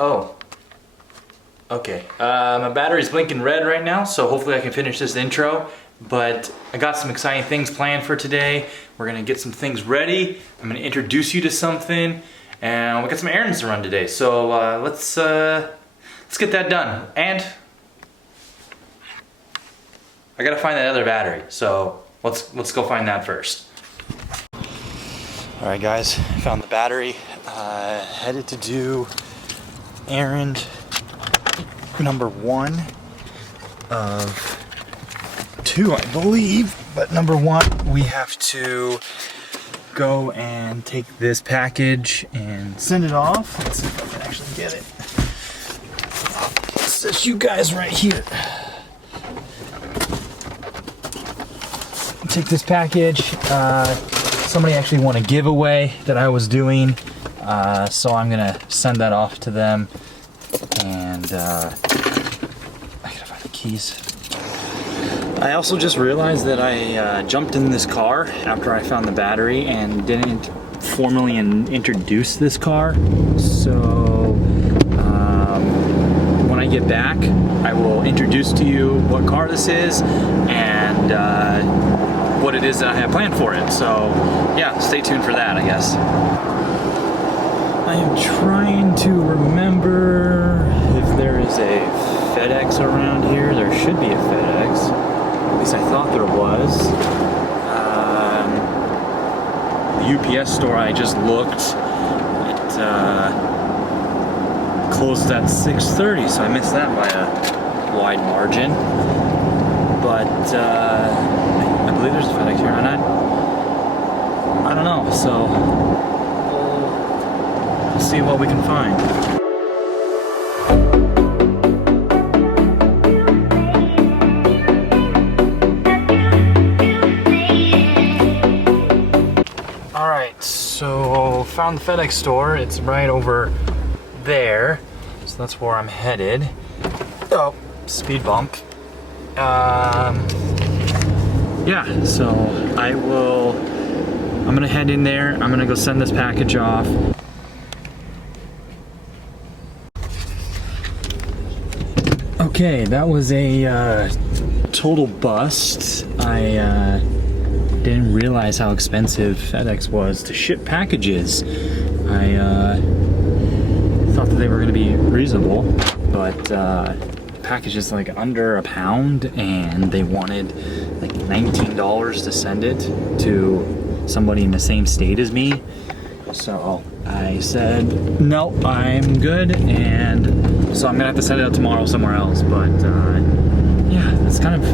Oh. Okay. My battery's blinking red right now, so hopefully I can finish this intro. But I got some exciting things planned for today. We're gonna get some things ready. I'm gonna introduce you to something, and we got some errands to run today. So let's get that done. And I gotta find that other battery. So let's go find that first. All right, guys, found the battery. Headed to do errand number 1 of 2, I believe. But number 1, we have to go and take this package and send it off. Let's see if I can actually get it. It says you guys right here. Take this package. Somebody actually won a giveaway that I was doing, so I'm gonna send that off to them. And I gotta find the keys. I also just realized that I jumped in this car after I found the battery and didn't formally introduce this car. So when I get back, I will introduce to you what car this is and what it is that I have planned for it. So yeah, stay tuned for that, I guess. I am trying to remember if there is a FedEx around here. There should be a FedEx. At least I thought there was. The UPS store I just looked, it closed at 6:30, so I missed that by a wide margin. But I believe there's a FedEx here, and I don't know, so we'll see what we can find. Alright, so found the FedEx store. It's right over there, so that's where I'm headed. Oh, speed bump. Yeah, so I'm gonna head in there. I'm gonna go send this package off. Okay, that was a total bust. I didn't realize how expensive FedEx was to ship packages. I thought that they were gonna be reasonable, but package is like under £1, and they wanted like $19 to send it to somebody in the same state as me. So I said, no, I'm good, and so I'm gonna have to send it out tomorrow somewhere else. But yeah, it's kind of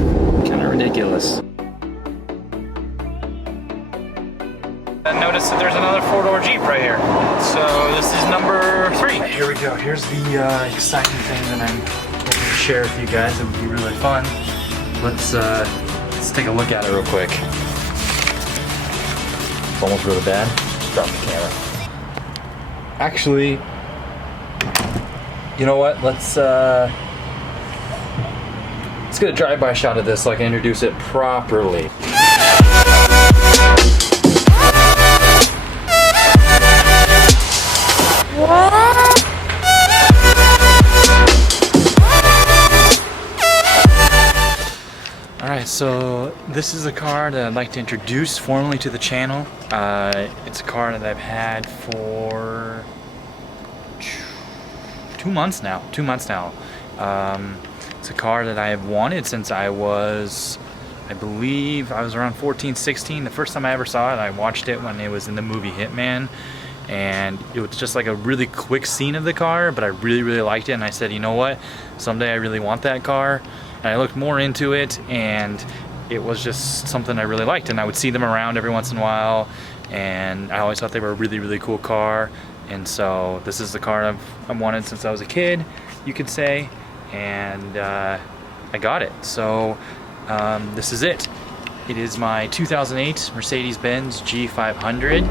ridiculous. I noticed that there's another 4-door Jeep right here. So this is number 3. Here we go. Here's the exciting thing that I'm hoping to share with you guys. It would be really fun. Let's take a look at it real quick. It's almost really bad. Just drop the camera. Actually, you know what? Let's get a drive-by shot of this so I can introduce it properly. Alright, so this is a car that I'd like to introduce formally to the channel. It's a car that I've had for 2 months now. It's a car that I have wanted since I believe I was around 14, 16. The first time I ever saw it, I watched it when it was in the movie Hitman. And it was just like a really quick scene of the car, but I really, really liked it. And I said, you know what? Someday I really want that car. And I looked more into it, and it was just something I really liked. And I would see them around every once in a while, and I always thought they were a really, really cool car. And so this is the car I've wanted since I was a kid, you could say. And I got it. So this is it. It is my 2008 Mercedes-Benz G500.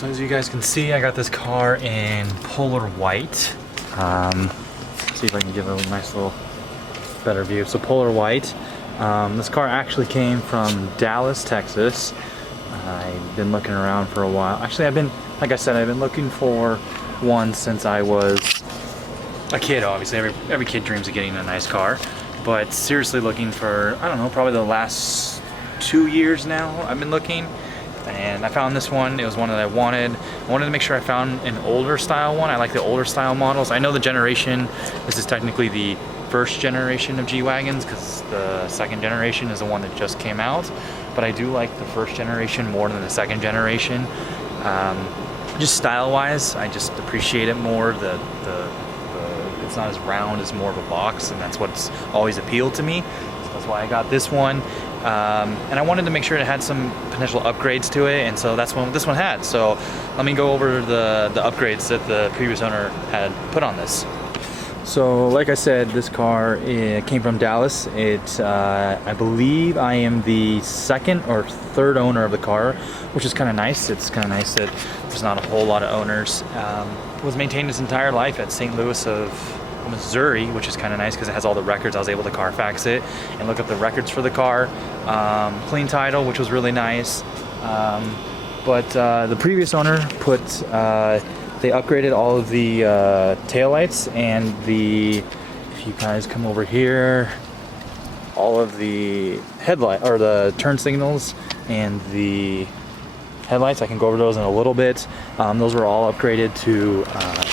So as you guys can see, I got this car in Polar White. See if I can give a nice little better view. So Polar White. This car actually came from Dallas, Texas. I've been looking around for a while. Actually, like I said, I've been looking for one since I was a kid. Obviously, every kid dreams of getting a nice car. But seriously looking for, I don't know, probably the last 2 years now I've been looking. And I found this one. It was one that I wanted. I wanted to make sure I found an older style one. I like the older style models. I know the generation, this is technically the first generation of G-Wagons because the second generation is the one that just came out. But I do like the first generation more than the second generation. Just style-wise, I just appreciate it more. It's not as round, as more of a box, and that's what's always appealed to me. So that's why I got this one. And I wanted to make sure it had some potential upgrades to it, and so that's what this one had. So let me go over the upgrades that the previous owner had put on this. So like I said, this car came from Dallas. I believe I am the second or third owner of the car, which is kind of nice. It's kind of nice that there's not a whole lot of owners. It was maintained its entire life at St. Louis of Missouri, which is kind of nice because it has all the records. I was able to Carfax it and look up the records for the car. Clean title, which was really nice. But the previous owner they upgraded all of the taillights and if you guys come over here, all of the headlight or the turn signals and the headlights. I can go over those in a little bit. Those were all upgraded to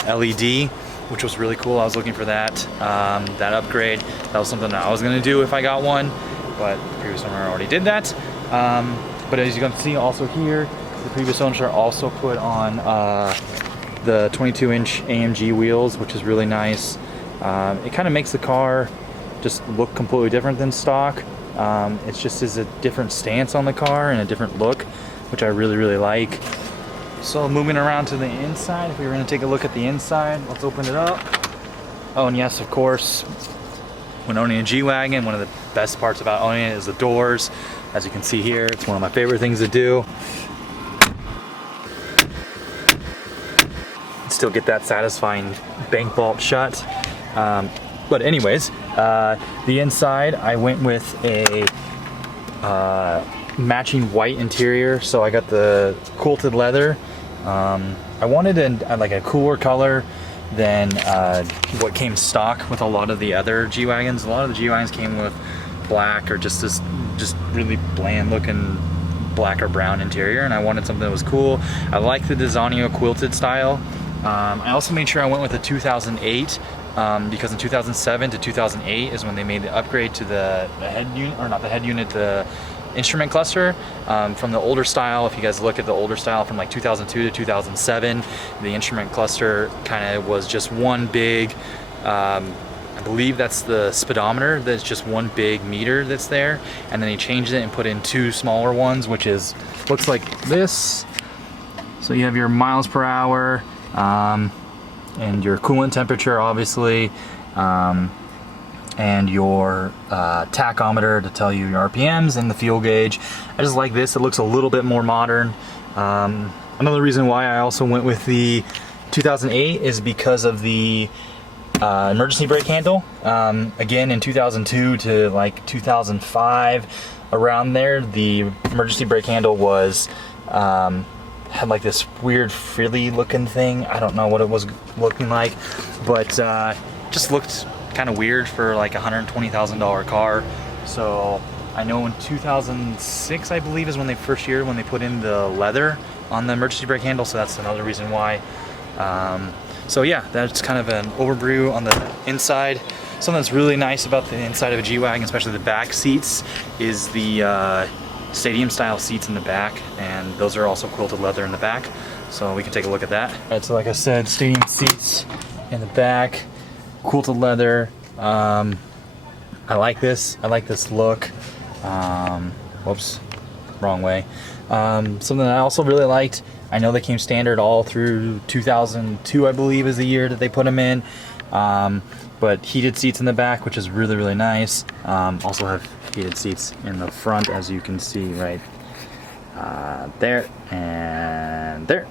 LED, which was really cool. I was looking for that upgrade. That was something that I was gonna do if I got one, but the previous owner already did that. But as you can see also here, the previous owner also put on the 22-inch AMG wheels, which is really nice. It kind of makes the car just look completely different than stock. It's just is a different stance on the car and a different look, which I really, really like. So moving around to the inside, if we were going to take a look at the inside, let's open it up. Oh, and yes, of course, when owning a G-Wagon, one of the best parts about owning it is the doors. As you can see here, it's one of my favorite things to do. Still get that satisfying bank vault shut. But anyways, the inside, I went with a matching white interior, so I got the quilted leather. I wanted like a cooler color than what came stock with a lot of the other G-Wagons. A lot of the G-Wagons came with black or just this really bland looking black or brown interior, and I wanted something that was cool. I like the Designo quilted style. I also made sure I went with a 2008 because in 2007 to 2008 is when they made the upgrade to the head unit, or not the head unit, the instrument cluster. From the older style, if you guys look at the older style from like 2002 to 2007, the instrument cluster kind of was just one big, I believe that's the speedometer, that's just one big meter that's there, and then he changed it and put in two smaller ones, which looks like this. So you have your miles per hour, and your coolant temperature, obviously, and your tachometer to tell you your RPMs, and the fuel gauge. I just like this. It looks a little bit more modern. Another reason why I also went with the 2008 is because of the emergency brake handle. Again, in 2002 to like 2005, around there, the emergency brake handle was had like this weird frilly looking thing. I don't know what it was looking like, but just looked kind of weird for like a $120,000 car. So I know in 2006, I believe, is when they put in the leather on the emergency brake handle, so that's another reason why. So yeah, that's kind of an overview on the inside. Something that's really nice about the inside of a G-Wagon, especially the back seats, is the stadium style seats in the back, and those are also quilted leather in the back, so we can take a look at that. All right, so like I said, stadium seats in the back, quilted leather. I like this look. Whoops, wrong way. Something that I also really liked, I know they came standard all through 2002, I believe, is the year that they put them in. But heated seats in the back, which is really, really nice. Also have heated seats in the front, as you can see right there and there.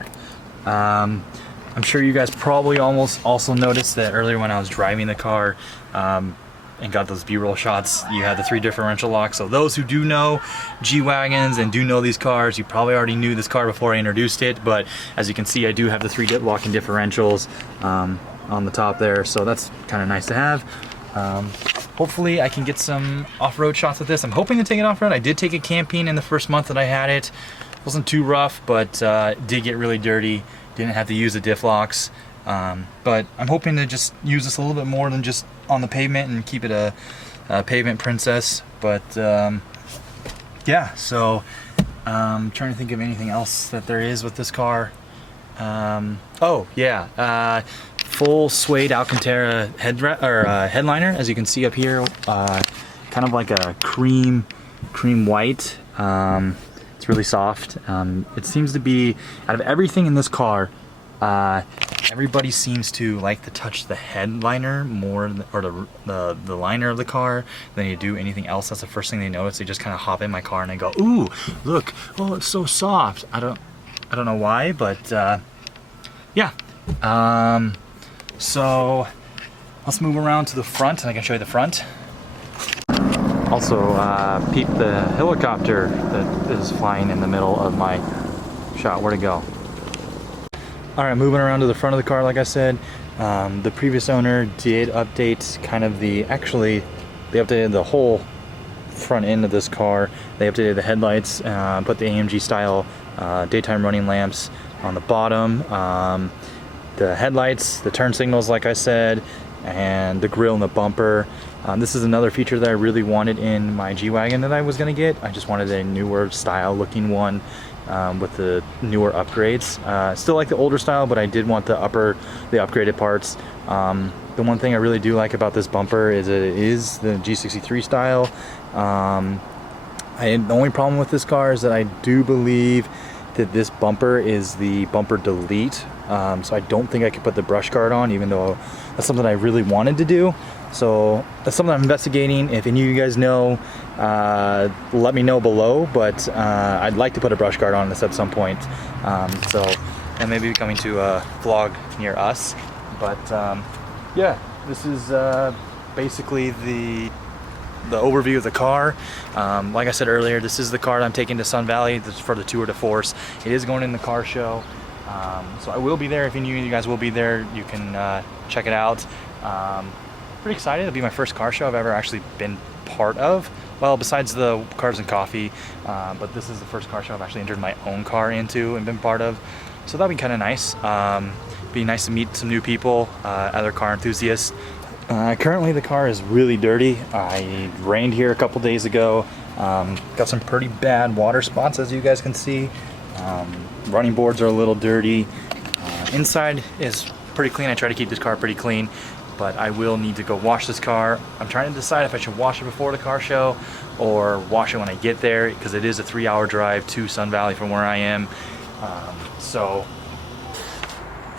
I'm sure you guys probably almost also noticed that earlier when I was driving the car and got those B-roll shots, you had the 3 differential locks. So those who do know G-Wagons and do know these cars, you probably already knew this car before I introduced it, but as you can see, I do have the 3 locking differentials on the top there, so that's kind of nice to have. Hopefully I can get some off-road shots with this. I'm hoping to take it off-road. I did take it camping in the first month that I had it. It wasn't too rough, but did get really dirty. Didn't have to use the diff locks. But I'm hoping to just use this a little bit more than just on the pavement and keep it a pavement princess. But yeah, so I'm trying to think of anything else that there is with this car. Oh yeah, full suede Alcantara headliner, as you can see up here, kind of like a cream white. It's really soft. It seems to be, out of everything in this car, everybody seems to like to touch the headliner more, or the liner of the car, than you do anything else. That's the first thing they notice. They just kind of hop in my car and they go, "Ooh, look! Oh, it's so soft." I don't know why, but yeah. So let's move around to the front, and I can show you the front. Also, peep the helicopter that is flying in the middle of my shot. Where'd it go? All right, moving around to the front of the car, like I said, the previous owner did update kind of actually, they updated the whole front end of this car. They updated the headlights, put the AMG style daytime running lamps on the bottom, the headlights, the turn signals, like I said, and the grille and the bumper. This is another feature that I really wanted in my G-Wagon that I was gonna get. I just wanted a newer style looking one with the newer upgrades. Still like the older style, but I did want the upgraded parts. The one thing I really do like about this bumper is that it is the G63 style. The only problem with this car is that I do believe that this bumper is the bumper delete. So I don't think I could put the brush guard on, even though that's something I really wanted to do. So that's something I'm investigating. If any of you guys know, let me know below, but I'd like to put a brush guard on this at some point. So, and maybe coming to a vlog near us. But yeah, this is basically the overview of the car. Like I said earlier, this is the car that I'm taking to Sun Valley for the Tour de Force. It is going in the car show. So I will be there. If any of you guys will be there, you can check it out. Pretty excited. It'll be my first car show I've ever actually been part of. Well, besides the Cars and Coffee, but this is the first car show I've actually entered my own car into and been part of. So that'll be kind of nice. Be nice to meet some new people, other car enthusiasts. Currently the car is really dirty. It rained here a couple days ago. Got some pretty bad water spots, as you guys can see. Running boards are a little dirty. Inside is pretty clean. I try to keep this car pretty clean, but I will need to go wash this car. I'm trying to decide if I should wash it before the car show or wash it when I get there, because it is a 3-hour drive to Sun Valley from where I am.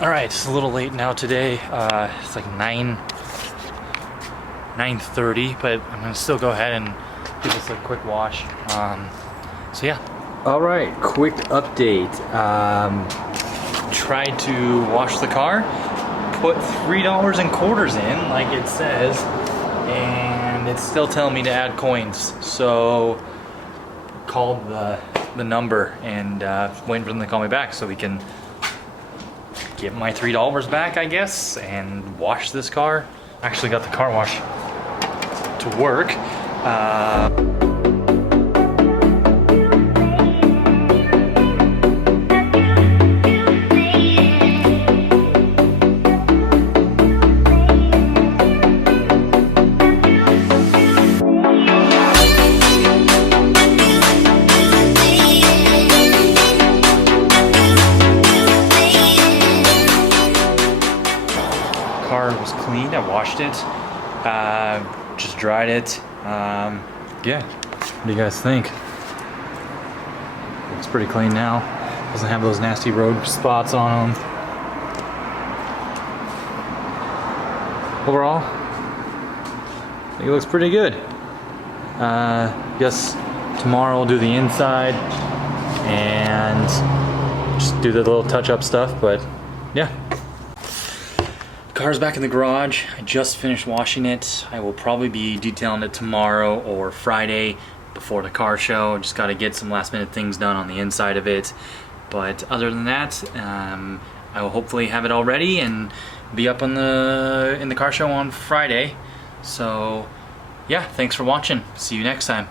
All right, it's a little late now today. It's like 9:30, but I'm gonna still go ahead and give this a quick wash. So yeah. All right, quick update. Tried to wash the car, put $3 in quarters in, like it says, and it's still telling me to add coins. So called the number and waiting for them to call me back so we can get my $3 back, I guess, and wash this car. Actually got the car wash to work. Car was cleaned. I washed it. Just dried it. Yeah. What do you guys think? Looks pretty clean now. Doesn't have those nasty road spots on them. Overall, I think it looks pretty good. Guess tomorrow we'll do the inside and just do the little touch-up stuff, but yeah. Car's back in the garage. I just finished washing it. I will probably be detailing it tomorrow or Friday before the car show. Just got to get some last minute things done on the inside of it. But other than that, I will hopefully have it all ready and be up on in the car show on Friday. So yeah, thanks for watching. See you next time.